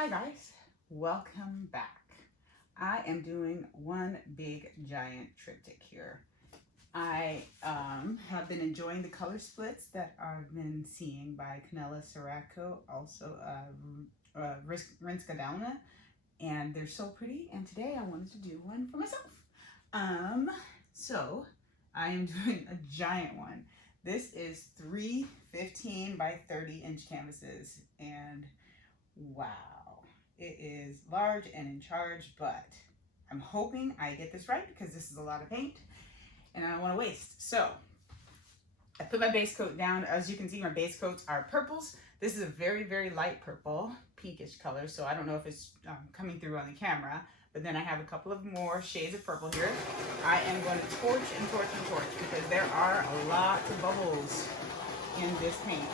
Hi guys, welcome back. I am doing one big giant triptych here. I have been enjoying the color splits that I've been seeing by Canella Siracco, also Rinska Dalma, and they're so pretty, and today I wanted to do one for myself. So I am doing a giant one. This is 3 15 by 30 inch canvases, and wow, it is large and in charge, but I'm hoping I get this right because this is a lot of paint and I don't want to waste. So I put my base coat down. As you can see, my base coats are purples. This is a very, very light purple, pinkish color, so I don't know if it's coming through on the camera, but then I have a couple of more shades of purple here. I am going to torch and torch and torch because there are a lot of bubbles in this paint.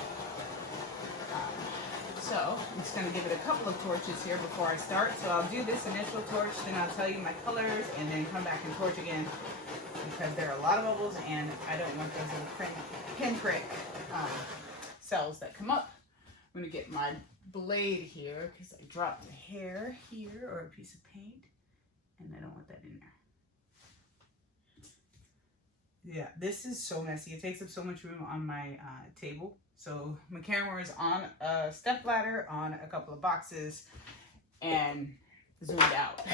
So I'm just going to give it a couple of torches here before I start. So I'll do this initial torch, then I'll tell you my colors, and then come back and torch again because there are a lot of bubbles and I don't want those little pinprick cells that come up. I'm going to get my blade here because I dropped a hair here or a piece of paint and I don't want that in there. Yeah, this is so messy. It takes up so much room on my table. So my camera is on a step ladder on a couple of boxes and zoomed out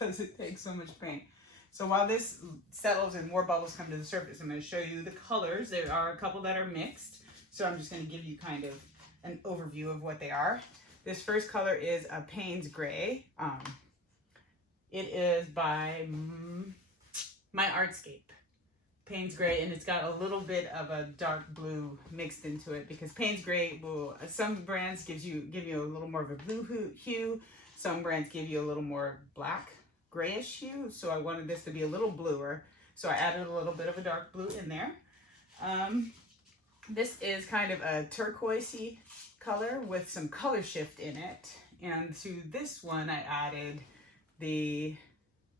because it takes so much paint. So while this settles and more bubbles come to the surface, I'm going to show you the colors. There are a couple that are mixed, so I'm just going to give you kind of an overview of what they are. This first color is a Payne's Gray. It is by My Artscape. Payne's Gray, and it's got a little bit of a dark blue mixed into it because Payne's Gray will, some brands give you a little more of a blue hue, some brands give you a little more black grayish hue, so I wanted this to be a little bluer, so I added a little bit of a dark blue in there. This is kind of a turquoisey color with some color shift in it, and to this one I added the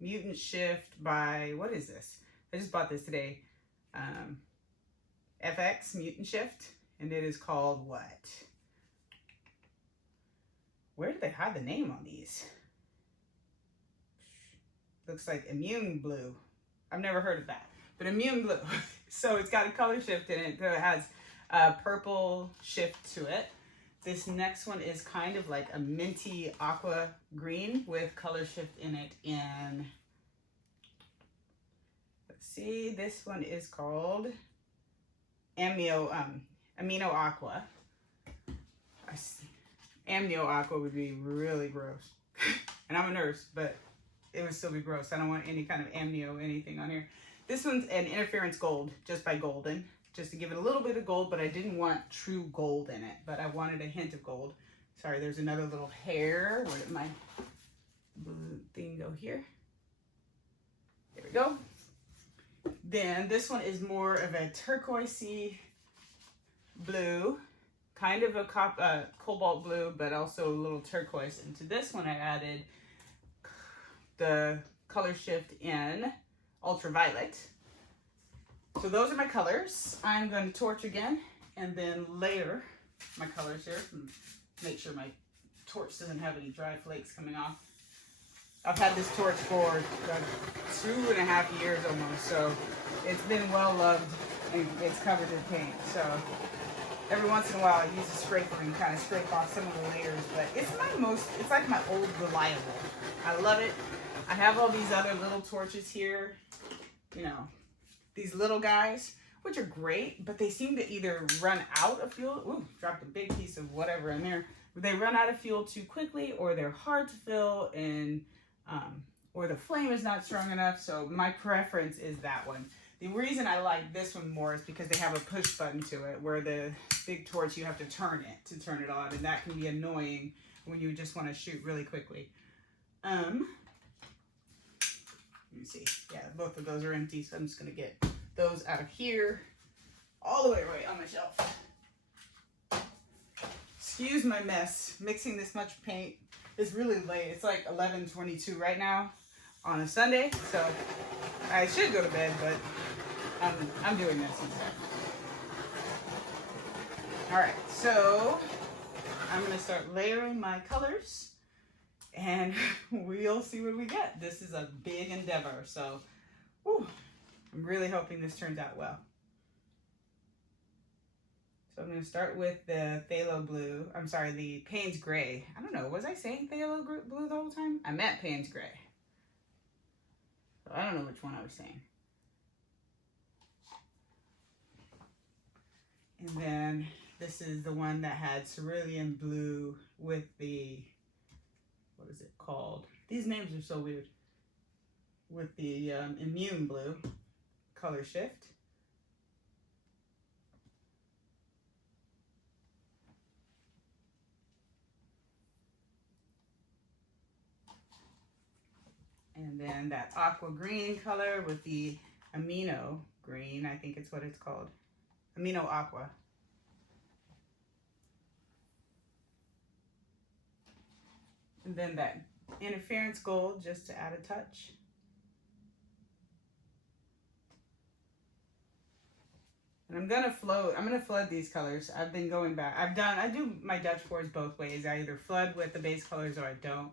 Mutant Shift by, what is this? I just bought this today, FX Mutant Shift, and it is called what? Where did they hide the name on these? Looks like Immune Blue. I've never heard of that, but Immune Blue. So it's got a color shift in it, so it has a purple shift to it. This next one is kind of like a minty aqua green with color shift in it in, see, this one is called Amnio Aqua. Amnio Aqua would be really gross. And I'm a nurse, but it would still be gross. I don't want any kind of amnio anything on here. This one's an Interference Gold, just by Golden, just to give it a little bit of gold, but I didn't want true gold in it, but I wanted a hint of gold. Sorry, there's another little hair. Where did my blue thing go here? There we go. Then this one is more of a turquoisey blue, kind of a cobalt blue, but also a little turquoise. And to this one I added the color shift in ultraviolet. So those are my colors. I'm going to torch again and then layer my colors here and make sure my torch doesn't have any dry flakes coming off. I've had this torch for 2.5 years almost, so it's been well loved and it's covered in paint. So every once in a while I use a scraper and kind of scrape off some of the layers, but it's like my old reliable. I love it. I have all these other little torches here, you know, these little guys, which are great, but they seem to either run out of fuel. Ooh, dropped a big piece of whatever in there. They run out of fuel too quickly, or they're hard to fill, and or the flame is not strong enough. So my preference is that one. The reason I like this one more is because they have a push button to it, where the big torch you have to turn it on, and that can be annoying when you just want to shoot really quickly. Let me see. Yeah, both of those are empty, so I'm just gonna get those out of here, all the way right on my shelf. Excuse my mess. Mixing this much paint is really late. It's like 11:22 right now on a Sunday, so I should go to bed, but I'm doing this instead. All right, so I'm gonna start layering my colors. and we'll see what we get. This is a big endeavor, so whew, I'm really hoping this turns out well. So I'm going to start with the phthalo blue. I'm sorry, the Payne's Gray. I don't know, was I saying phthalo blue the whole time? I meant Payne's Gray. So I don't know which one I was saying. And then this is the one that had cerulean blue with the, what is it called? These names are so weird. With the immune blue color shift. And then that aqua green color with the amino green, I think it's what it's called. Amino aqua. And then that interference gold just to add a touch. And I'm gonna flood these colors. I've been going back. I do my Dutch pours both ways. I either flood with the base colors or I don't.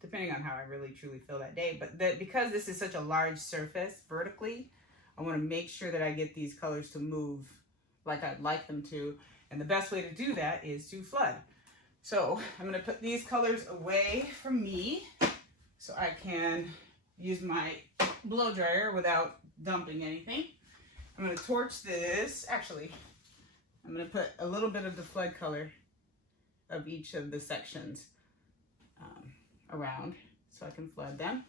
Depending on how I really truly feel that day. But because this is such a large surface vertically, I want to make sure that I get these colors to move like I'd like them to. And the best way to do that is to flood. So I'm going to put these colors away from me so I can use my blow dryer without dumping anything. I'm going to torch this. Actually, I'm going to put a little bit of the flood color of each of the sections around so I can flood them.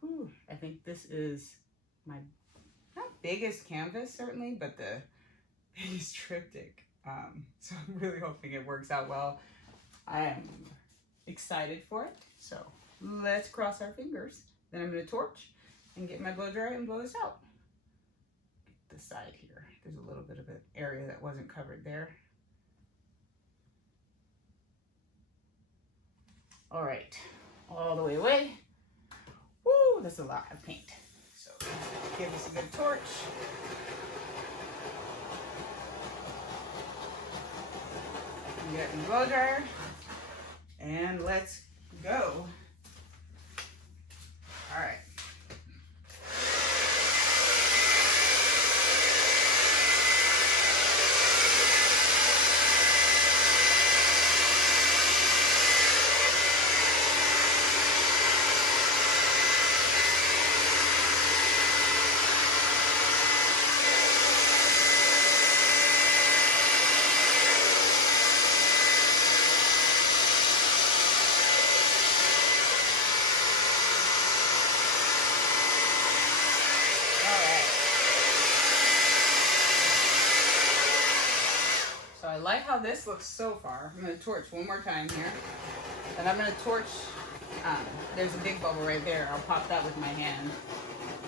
Whew, I think this is my not biggest canvas certainly, but the biggest triptych. So I'm really hoping it works out well. I am excited for it. So let's cross our fingers. Then I'm going to torch and get my blow dryer and blow this out. The side here. There's a little bit of an area that wasn't covered there. All right, all the way away. Woo, that's a lot of paint. So give this a good torch. Get in the blow dryer and let's go. All right. I like how this looks so far. I'm going to torch one more time here. And I'm going to torch, there's a big bubble right there. I'll pop that with my hand.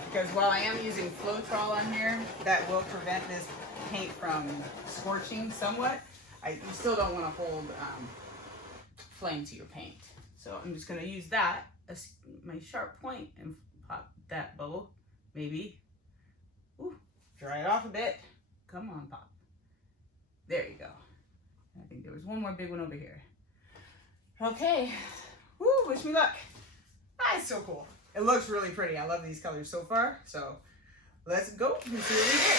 Because while I am using Floetrol on here, that will prevent this paint from scorching somewhat. You still don't want to hold flame to your paint. So I'm just going to use that as my sharp point and pop that bubble. Maybe. Ooh, dry it off a bit. Come on, pop. There you go. I think there was one more big one over here. Okay. Woo, wish me luck. Ah, it's so cool. It looks really pretty. I love these colors so far. So let's go and see what we get.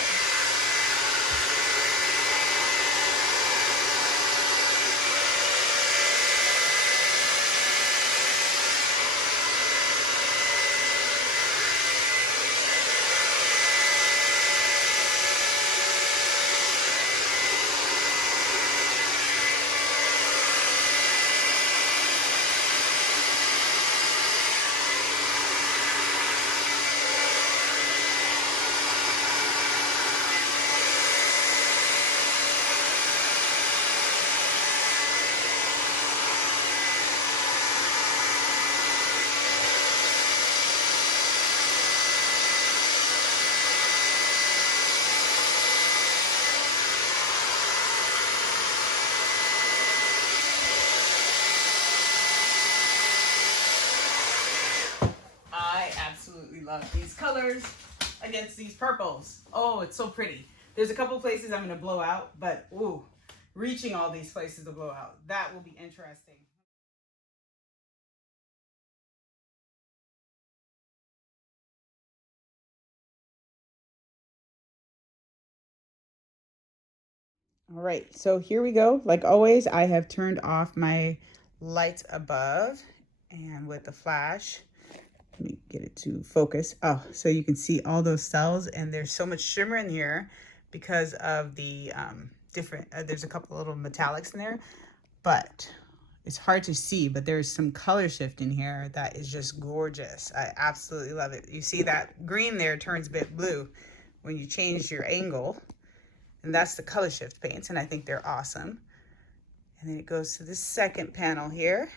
Love these colors. against these purples. Oh, it's so pretty. There's a couple places I'm going to blow out, but ooh, reaching all these places to blow out, that will be interesting. All right, so here we go. Like always, I have turned off my lights above, and with the flash, let me get it to focus. Oh, so you can see all those cells, and there's so much shimmer in here because of the different, there's a couple little metallics in there, but it's hard to see, but there's some color shift in here that is just gorgeous. I absolutely love it. You see that green there turns a bit blue when you change your angle, and that's the color shift paints, and I think they're awesome. And then it goes to the second panel here.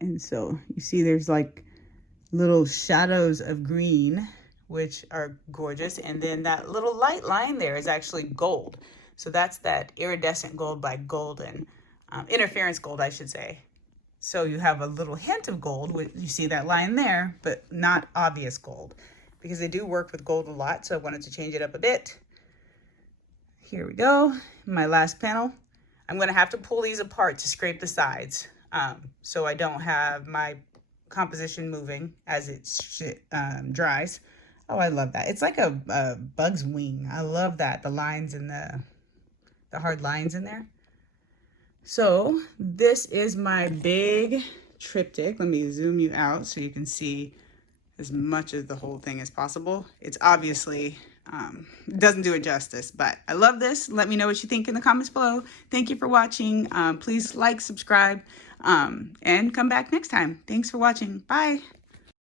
And so you see there's like little shadows of green, which are gorgeous. And then that little light line there is actually gold. So that's that iridescent gold by Golden, interference gold, I should say. So you have a little hint of gold, you see that line there, but not obvious gold, because they do work with gold a lot. So I wanted to change it up a bit. Here we go, my last panel. I'm gonna have to pull these apart to scrape the sides, so I don't have my composition moving as it dries. Oh, I love that. It's like a bug's wing. I love that, the lines and the hard lines in there. So this is my big triptych. Let me zoom you out so you can see as much of the whole thing as possible. It's obviously doesn't do it justice, but I love this. Let me know what you think in the comments below. Thank you for watching. Please like, subscribe, and come back next time. Thanks for watching. Bye.